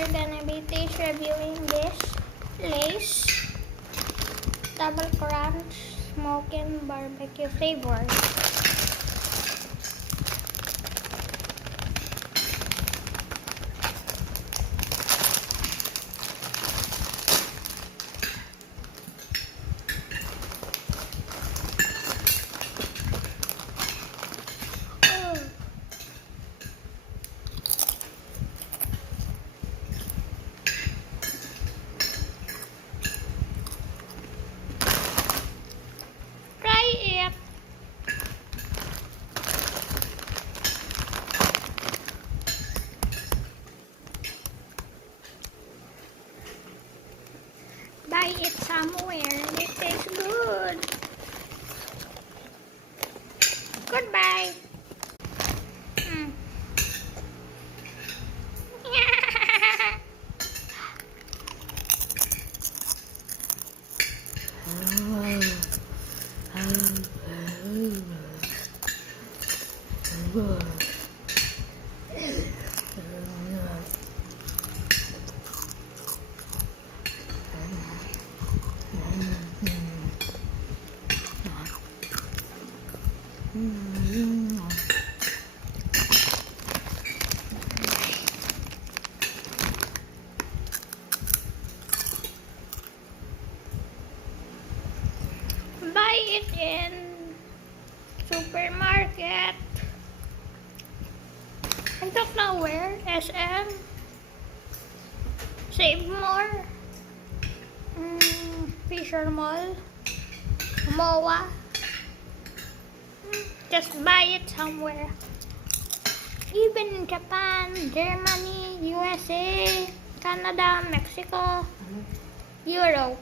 we're gonna be taste reviewing this Lay's Double Crunch Smokin' Barbecue flavor. Buy it somewhere. It tastes good. Goodbye. Buy it in supermarket. I don't know where. SM, Save More, Fisher Mall, MOA. Just buy it somewhere. Even in Japan, Germany, USA, Canada, Mexico, Europe.